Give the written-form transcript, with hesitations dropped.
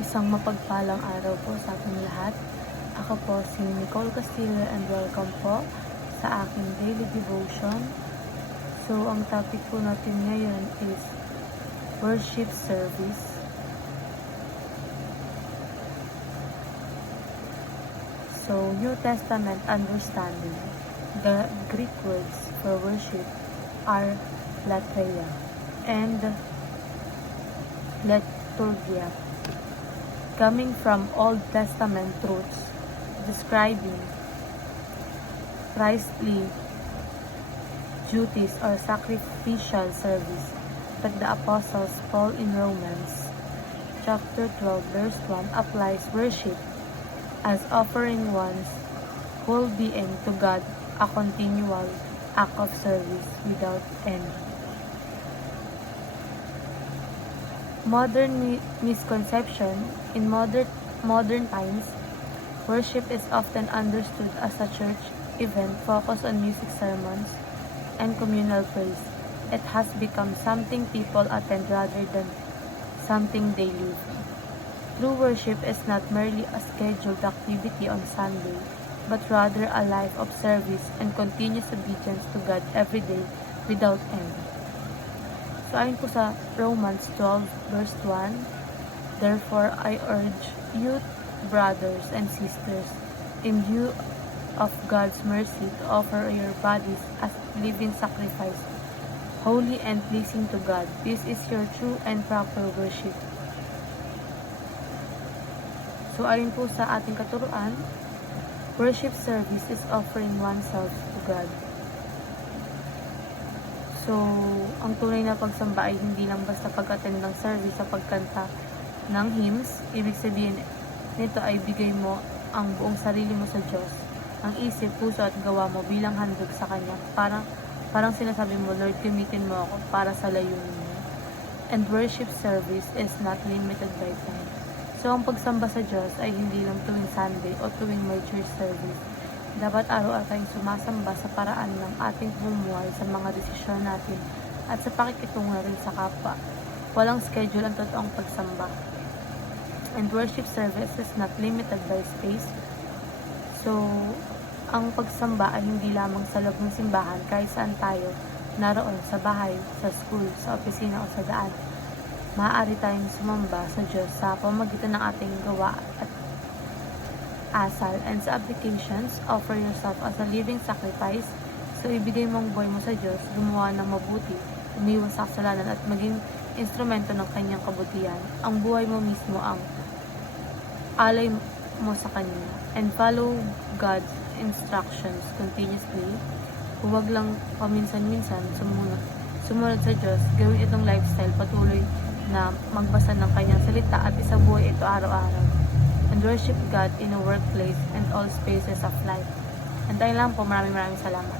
Isang mapagpalang araw po sa ating lahat. Ako po si Nicole Castillo and welcome po sa aking daily devotion. So, ang topic po natin ngayon is worship service. So, New Testament understanding. The Greek words for worship are latreia and liturgia, coming from Old Testament truths describing priestly duties or sacrificial service, like the Apostles Paul in Romans chapter 12 verse 1 applies worship as offering one's whole being to God, a continual act of service without end. Modern misconception. In modern times, worship is often understood as a church event focused on music, sermons, and communal praise. It has become something people attend rather than something they live. True worship is not merely a scheduled activity on Sunday, but rather a life of service and continuous obedience to God every day without end. So ayon po sa Romans 12 verse 1, therefore I urge you, brothers and sisters, in view of God's mercy, to offer your bodies as living sacrifice, holy and pleasing to God. This is your true and proper worship. So ayon po sa ating katuruan, worship service is offering oneself to God. So, ang tunay na pagsamba ay hindi lang basta pag-attend ng service sa pagkanta ng hymns. Ibig sabihin nito ay bigay mo ang buong sarili mo sa Diyos, ang isip, puso at gawa mo bilang handog sa Kanya. Parang sinasabi mo, Lord, gamitin mo ako para sa layunin mo. And worship service is not limited by time. So, ang pagsamba sa Diyos ay hindi lang tuwing Sunday o tuwing may church service. Dapat araw-araw tayong sumasamba sa paraan ng ating bumuhay sa mga desisyon natin at sa pakikitungo rin sa kapwa. Walang schedule ang totoong pagsamba. And worship service is not limited by space. So, ang pagsamba ay hindi lamang sa loob ng simbahan kahit saan tayo naroon, sa bahay, sa school, sa opisina o sa daan. Maaari tayong sumamba sa Diyos sa pamamagitan ng ating gawa at asal, and sa applications, offer yourself as a living sacrifice. So, ibigay mong buhay mo sa Diyos, gumawa ng mabuti, umiwas sa kasalanan at maging instrumento ng Kanyang kabutihan. Ang buhay mo mismo ang alay mo sa Kanya, and follow God's instructions continuously. Huwag lang paminsan-minsan sumunod sa Diyos. Gawin itong lifestyle, patuloy na magbasa ng Kanyang salita at isabuhay ito araw-araw. And worship God in a workplace and all spaces of life. And tayo lang po, maraming salamat.